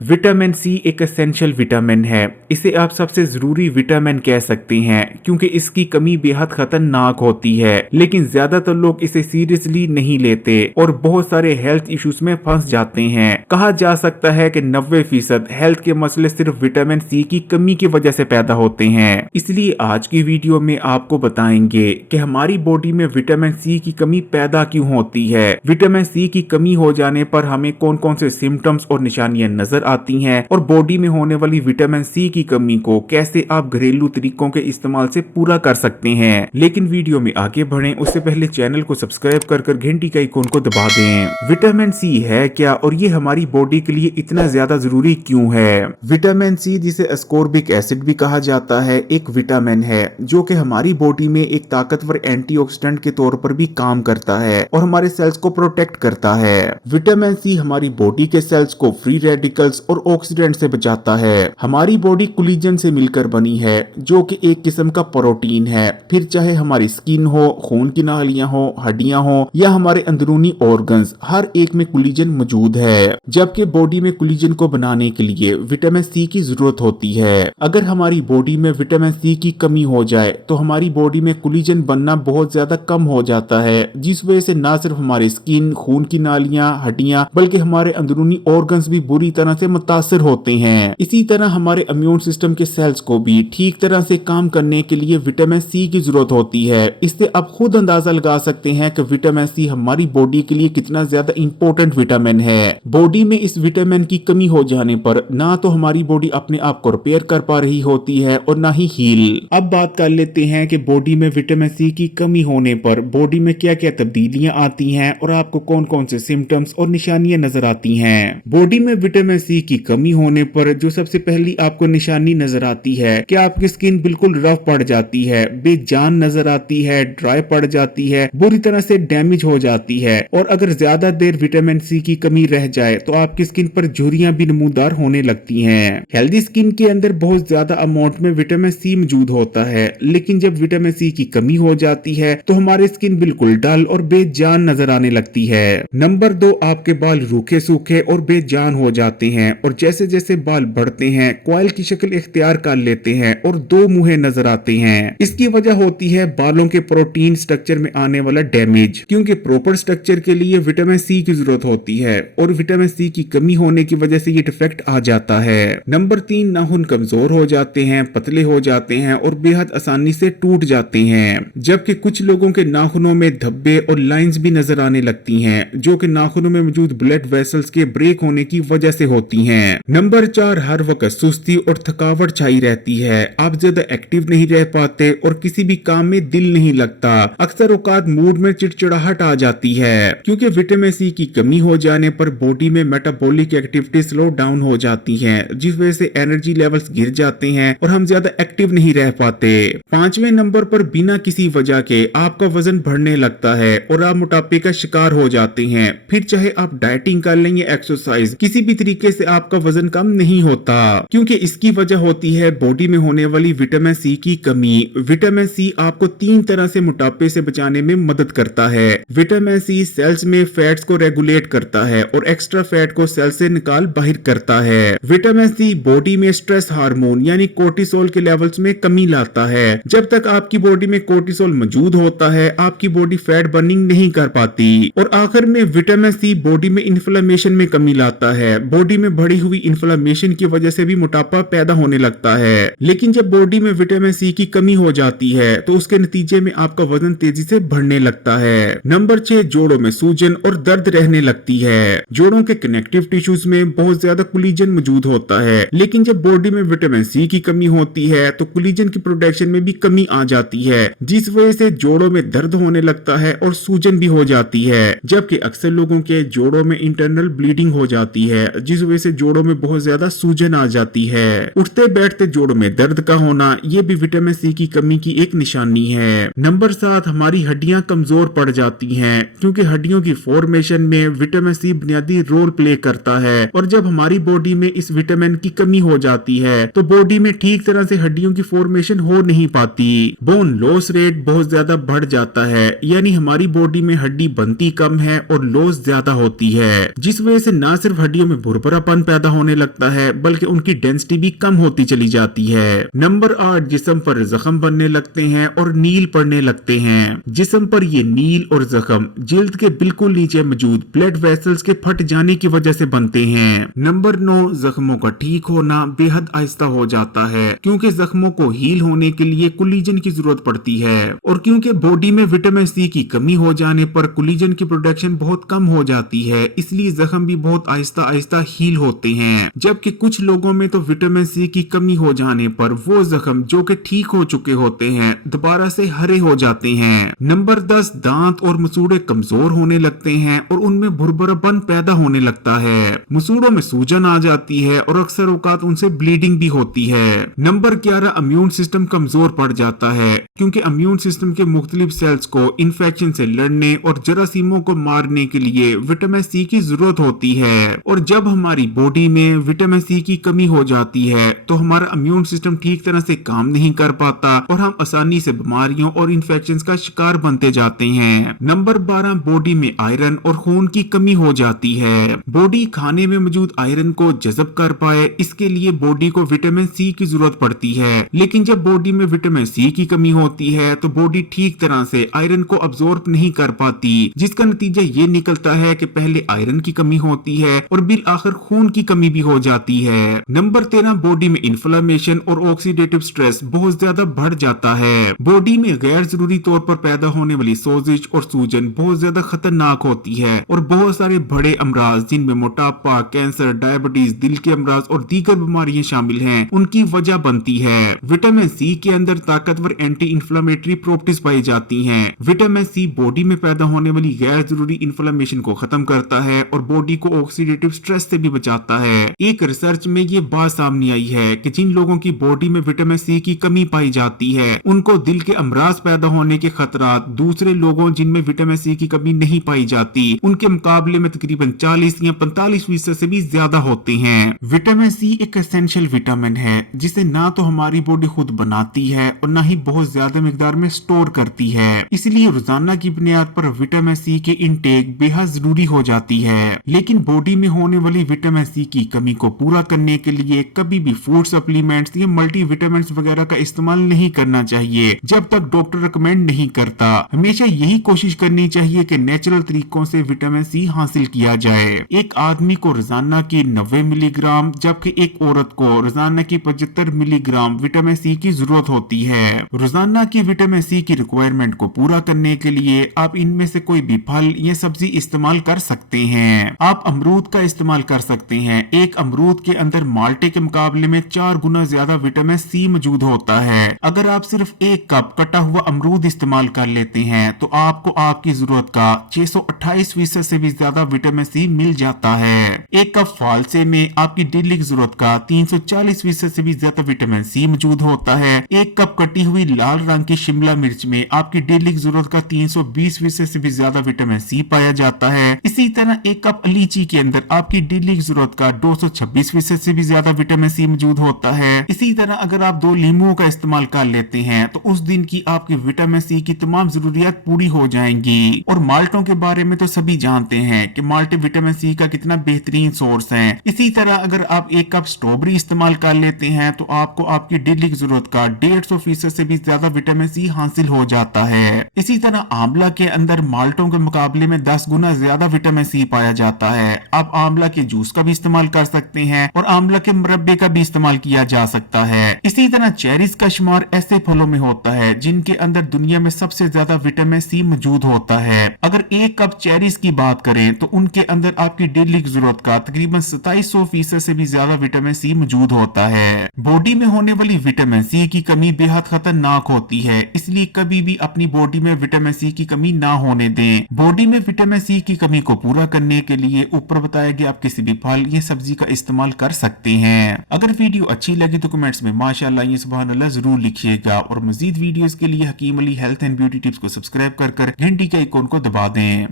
Vitamin C एक essential vitamin है। इसे आप सबसे जरूरी विटामिन कह सकते हैं क्योंकि इसकी कमी बेहद खतरनाक होती है, लेकिन ज्यादातर लोग इसे सीरियसली नहीं लेते और बहुत सारे हेल्थ इश्यूज में फंस जाते हैं। कहा जा सकता है कि 90% हेल्थ के मसले सिर्फ विटामिन सी की कमी की वजह से पैदा होते हैं। इसलिए आज की वीडियो में आपको बताएंगे कि हमारी बॉडी में विटामिन सी की कमी पैदा क्यों होती है, विटामिन सी की कमी हो जाने पर हमें कौन कौन से सिम्टम्स और निशानियां नजर आती हैं और बॉडी में होने वाली विटामिन सी की कमी को कैसे आप घरेलू तरीकों के इस्तेमाल से पूरा कर सकते हैं। लेकिन वीडियो में आगे बढ़ें उससे पहले चैनल को सब्सक्राइब कर घंटी का आइकॉन को दबा दें। विटामिन सी है क्या और ये हमारी बॉडी के लिए इतना ज्यादा जरूरी क्यों है? विटामिन सी, जिसे एस्कॉर्बिक एसिड भी कहा जाता है, एक विटामिन है जो कि हमारी बॉडी में एक ताकतवर एंटीऑक्सीडेंट के तौर पर भी काम करता है और हमारे सेल्स को प्रोटेक्ट करता है। विटामिन सी हमारी बॉडी के सेल्स को फ्री रेडिकल्स और ऑक्सीडेंट से बचाता है। हमारी बॉडी कोलेजन से मिलकर बनी है जो कि एक किस्म का प्रोटीन है। फिर चाहे हमारी स्किन हो, खून की नालियां हो, हड्डियां हो या हमारे अंदरूनी ऑर्गन्स, हर एक में कोलेजन मौजूद है। जबकि बॉडी में कोलेजन को बनाने के लिए विटामिन सी की जरूरत होती है। अगर हमारी बॉडी में विटामिन सी की कमी हो जाए तो हमारी बॉडी में कोलेजन बनना बहुत ज्यादा कम हो जाता है, जिस वजह से न सिर्फ हमारी स्किन, खून की नालियां, हड्डियां बल्कि हमारे अंदरूनी ऑर्गन्स भी बुरी तरह से मुतासिर होते हैं। इसी तरह हमारे इम्यून सिस्टम के सेल्स को भी ठीक तरह से काम करने के लिए विटामिन सी की जरूरत होती है। इससे आप खुद अंदाजा लगा सकते हैं कि विटामिन सी हमारी बॉडी के लिए कितना ज्यादा इंपॉर्टेंट विटामिन है। बॉडी में इस विटामिन की कमी हो जाने पर ना तो हमारी बॉडी अपने आप को रिपेयर कर पा रही होती है और ना ही हील। अब बात कर लेते हैं कि बॉडी में विटामिन सी की कमी होने पर बॉडी में क्या क्या तब्दीलियां आती हैं और आपको कौन कौन से सिम्टम्स और निशानियां नजर आती हैं। बॉडी में विटामिन सी की कमी होने पर जो सबसे पहली आपको निशानी नजर आती है कि आपकी स्किन बिल्कुल रफ पड़ जाती है, बेजान नजर आती है, ड्राई पड़ जाती है, बुरी तरह से डैमेज हो जाती है और अगर ज्यादा देर विटामिन सी की कमी रह जाए तो आपकी स्किन पर झुर्रियां भी नमूदार होने लगती हैं। हेल्दी स्किन के अंदर बहुत ज्यादा अमाउंट में विटामिन सी मौजूद होता है, लेकिन जब विटामिन सी की कमी हो जाती है तो हमारी स्किन बिल्कुल डल और बेजान नजर आने लगती है। नंबर 2, आपके बाल रूखे सूखे और बेजान हो जाते हैं और जैसे जैसे बाल बढ़ते हैं कॉइल की शक्ल इख्तियार कर लेते हैं और दो मुंहे नजर आते हैं। इसकी वजह होती है बालों के प्रोटीन स्ट्रक्चर में आने वाला डैमेज, क्योंकि प्रॉपर स्ट्रक्चर के लिए विटामिन सी की जरूरत होती है और विटामिन सी की कमी होने की वजह से ये डिफेक्ट आ जाता है। नंबर 3, नाखून कमजोर हो जाते हैं, पतले हो जाते हैं और बेहद आसानी से टूट जाते हैं, जबकि कुछ लोगों के नाखूनों में धब्बे और लाइंस भी नजर आने लगती हैं जो कि नाखूनों में मौजूद ब्लड वेसल्स के ब्रेक होने की वजह से होती हैं। नंबर 4, हर वक्त सुस्ती और थकावट छाई रहती है। आप ज्यादा एक्टिव नहीं रह पाते और किसी भी काम में दिल नहीं लगता। अक्सर औकात मूड में चिड़चिड़ाहट आ जाती है क्योंकि विटामिन सी की कमी हो जाने पर बॉडी में मेटाबॉलिक एक्टिविटी स्लो डाउन हो जाती है, जिस वजह से एनर्जी लेवल्स गिर जाते हैं और हम ज्यादा एक्टिव नहीं रह पाते। 5वें नंबर पर बिना किसी वजह के आपका वजन बढ़ने लगता है और आप मोटापे का शिकार हो जाते हैं। फिर चाहे आप डाइटिंग कर लें या एक्सरसाइज, किसी भी तरीके से आपका वजन कम नहीं होता क्योंकि इसकी वजह होती है बॉडी में होने वाली विटामिन सी की कमी। विटामिन सी आपको 3 तरह से मोटापे से बचाने में मदद करता है। विटामिन सी सेल्स में फैट्स को रेगुलेट करता है और एक्स्ट्रा फैट को सेल से निकाल बाहर करता है। विटामिन सी बॉडी में स्ट्रेस हार्मोन यानी कोर्टिसोल के लेवल्स में कमी लाता है। जब तक आपकी बॉडी में कोर्टिसोल मौजूद होता है आपकी बॉडी फैट बर्निंग नहीं कर पाती। और आखिर में विटामिन सी बॉडी में इन्फ्लेमेशन में कमी लाता है। बॉडी में बढ़ी हुई इन्फ्लेमेशन की वजह से भी मोटापा पैदा होने लगता है। लेकिन जब बॉडी में विटामिन सी की कमी हो जाती है तो उसके नतीजे में आपका वजन तेजी से बढ़ने लगता है। नंबर 6, जोड़ों में सूजन और दर्द रहने लगती है। जोड़ों के कनेक्टिव टिश्यूज में बहुत ज्यादा कोलेजन मौजूद होता है, लेकिन जब बॉडी में विटामिन सी की कमी होती है तो कोलेजन की प्रोडक्शन में भी कमी आ जाती है, जिस वजह से जोड़ों में दर्द होने लगता है और सूजन भी हो जाती है। जबकि अक्सर लोगों के जोड़ों में इंटरनल ब्लीडिंग हो जाती है, जिस वजह से जोड़ों में बहुत ज्यादा सूजन आ जाती है। उठते बैठते जोड़ों में दर्द का होना ये भी विटामिन सी की कमी की एक निशानी है। नंबर 7, हमारी हड्डियां कमजोर पड़ जाती हैं क्योंकि हड्डियों की फॉर्मेशन में विटामिन सी बुनियादी रोल प्ले करता है और जब हमारी बॉडी में इस विटामिन की कमी हो जाती है तो बॉडी में ठीक तरह से हड्डियों की फॉर्मेशन हो नहीं पाती। बोन लॉस रेट बहुत ज्यादा बढ़ जाता है, यानी हमारी बॉडी में हड्डी बनती कम है और लॉस ज्यादा होती है, जिस वजह से न सिर्फ हड्डियों में भुरभुरा भुरभुरापन पैदा होने लगता है, बल्कि उनकी डेंसिटी भी कम होती चली जाती है। नंबर 8, जिस्म पर जख्म बनने लगते हैं और नील पड़ने लगते हैं। जिस्म पर ये नील और जख्म जिल्द के बिल्कुल नीचे मौजूद ब्लड वेसल्स के फट जाने की वजह से बनते हैं। नंबर 9, जख्मों का ठीक होना बेहद आहिस्ता हो जाता है, क्योंकि जख्मों को हील होने के लिए कोलिजन की जरूरत पड़ती है, और क्योंकि बॉडी में विटामिन सी की कमी हो जाने पर कोलिजन की प्रोडक्शन बहुत कम हो जाती है, इसलिए जख्म भी बहुत आहिस्ता आहिस्ता हील होते हैं। जबकि कुछ लोगों में तो विटामिन सी की कमी हो जाने पर वो जख्म जो कि ठीक हो चुके होते हैं दोबारा से हरे हो जाते हैं। नंबर 10, दांत और मसूड़े कमजोर होने लगते हैं और उनमें भुरभुरापन पैदा होने लगता है। मसूड़ों में सूजन आ जाती है और अक्सर औकात उनसे ब्लीडिंग भी होती है। नंबर 11, इम्यून सिस्टम कमजोर पड़ जाता है, क्योंकि इम्यून सिस्टम के मुख्तलिफ सेल्स को इन्फेक्शन से लड़ने और जरासीमों को मारने के लिए विटामिन सी की जरूरत होती है। और जब हमारी बॉडी में विटामिन सी की कमी हो जाती है तो हमारा इम्यून सिस्टम ठीक तरह से काम नहीं कर पाता और हम आसानी से बीमारियों और इन्फेक्शन का शिकार बनते जाते हैं। नंबर 12, बॉडी में आयरन और खून की कमी हो जाती है। बॉडी खाने में मौजूद आयरन को जज़ब कर पाए, इसके लिए बॉडी को विटामिन सी की जरूरत पड़ती है, लेकिन जब बॉडी में विटामिन सी की कमी होती है तो बॉडी ठीक तरह से आयरन को अब्सॉर्ब नहीं कर पाती, जिसका नतीजा ये निकलता है कि पहले आयरन की कमी होती है और बिल आखिर खून की कमी भी हो जाती है। नंबर 13, बॉडी में इन्फ्लेमेशन और ऑक्सीडेटिव स्ट्रेस बहुत ज्यादा बढ़ जाता है। बॉडी में गैर जरूरी तौर पर पैदा होने वाली सोजिश और सूजन बहुत ज्यादा खतरनाक होती है और बहुत सारे बड़े अमराज जिनमें मोटापा, कैंसर, डायबिटीज, दिल के अमराज और दीगर बीमारियां शामिल हैं, उनकी वजह बनती है। विटामिन सी के अंदर ताकतवर एंटी इंफ्लेमेटरी प्रॉपर्टीज पाई जाती हैं। विटामिन सी बॉडी में पैदा होने वाली गैर जरूरी इन्फ्लेमेशन को खत्म करता है और बॉडी को ऑक्सीडेटिव स्ट्रेस से भी बचाता है। एक रिसर्च में ये बात सामने आई है कि जिन लोगों की बॉडी में विटामिन सी की कमी पाई जाती है उनको दिल के अमराज पैदा होने के खतरात दूसरे लोगों जिनमें विटामिन सी की कमी नहीं पाई जाती उनके मुकाबले में तकरीबन 40 या 45% से भी ज्यादा होते हैं। विटामिन सी एक एसेंशियल विटामिन है जिसे ना तो हमारी बॉडी खुद बनाती है और ना ही बहुत ज्यादा मिकदार में स्टोर करती है, इसलिए रोजाना की बुनियाद पर विटामिन सी के इनटेक बेहद जरूरी हो जाती है। लेकिन बॉडी में होने वाली विटामिन सी की कमी को पूरा करने के लिए कभी भी फूड सप्लीमेंट्स या मल्टी विटामिन वगैरह का इस्तेमाल नहीं करना चाहिए जब तक डॉक्टर रिकमेंड नहीं करता। हमेशा यही कोशिश करनी चाहिए कि नेचुरल तरीकों से विटामिन सी हासिल किया जाए। एक आदमी को रोजाना की 90 मिलीग्राम जबकि एक औरत को रोजाना की 75 मिलीग्राम विटामिन सी की जरूरत होती है। रोजाना की विटामिन सी की रिक्वायरमेंट को पूरा करने के लिए आप इनमें से कोई भी फल या सब्जी इस्तेमाल कर सकते हैं। आप अमरूद का इस्तेमाल कर सकते हैं। एक अमरूद के अंदर माल्टे के मुकाबले में 4 गुना ज्यादा विटामिन सी मौजूद होता है। अगर आप सिर्फ 1 कप कटा हुआ अमरूद इस्तेमाल कर लेते हैं तो आपको आपकी जरूरत का 628% से भी ज्यादा विटामिन सी मिल जाता है। 1 कप फालसे में आपकी डेली की जरूरत का 340% से भी ज्यादा विटामिन सी मौजूद होता है। 1 कप कटी हुई लाल रंग की शिमला मिर्च में आपकी डेली की जरूरत का 320% से भी ज्यादा विटामिन सी पाया जाता है। इसी तरह 1 कप लीची के अंदर आपकी डेली की जरूरत का 226% से भी ज्यादा विटामिन सी मौजूद होता है। इसी तरह अगर आप 2 लींबुओं का इस्तेमाल कर लेते हैं तो उस दिन की आपकी विटामिन सी की तमाम जरूरियात पूरी हो जाएंगी। और माल्टों के बारे में तो सभी जानते हैं कि माल्टे विटामिन सी का कितना बेहतरीन सोर्स है। इसी तरह अगर आप 1 कप स्ट्रॉबेरी इस्तेमाल कर लेते हैं तो आपको आपकी डेली की जरूरत का 150% से भी ज्यादा विटामिन सी हासिल हो जाता है। इसी तरह आंवला के अंदर माल्टों के मुकाबले में 10 गुना ज्यादा विटामिन सी पाया जाता है। आप आंवला के जूस का भी इस्तेमाल कर सकते हैं और आंवला के मुरब्बे का भी इस्तेमाल किया जा सकता है। इसी तरह चेरीज का शुमार ऐसे फलों में होता है जिनके अंदर दुनिया में सबसे ज्यादा विटामिन सी मौजूद होता है। अगर 1 कप चेरीज की बात करें तो उनके अंदर आपकी डेली की जरूरत का तकरीबन 2700% से भी ज्यादा विटामिन सी मौजूद होता है। बॉडी में होने वाली विटामिन सी की कमी बेहद खतरनाक होती है, इसलिए कभी भी अपनी बॉडी में विटामिन सी की कमी ना होने दें। बॉडी में विटामिन सी की कमी को पूरा करने के लिए ऊपर बताया गया आप किसी भी फल या सब्जी का इस्तेमाल कर सकते हैं। अगर वीडियो अच्छी लगी तो कमेंट्स में माशाअल्लाह या सुभान अल्लाह जरूर लिखिएगा और मजीद वीडियोस के लिए Hakeem Ali health and beauty tips को सब्सक्राइब कर घंटी के आइकॉन को दबा दें।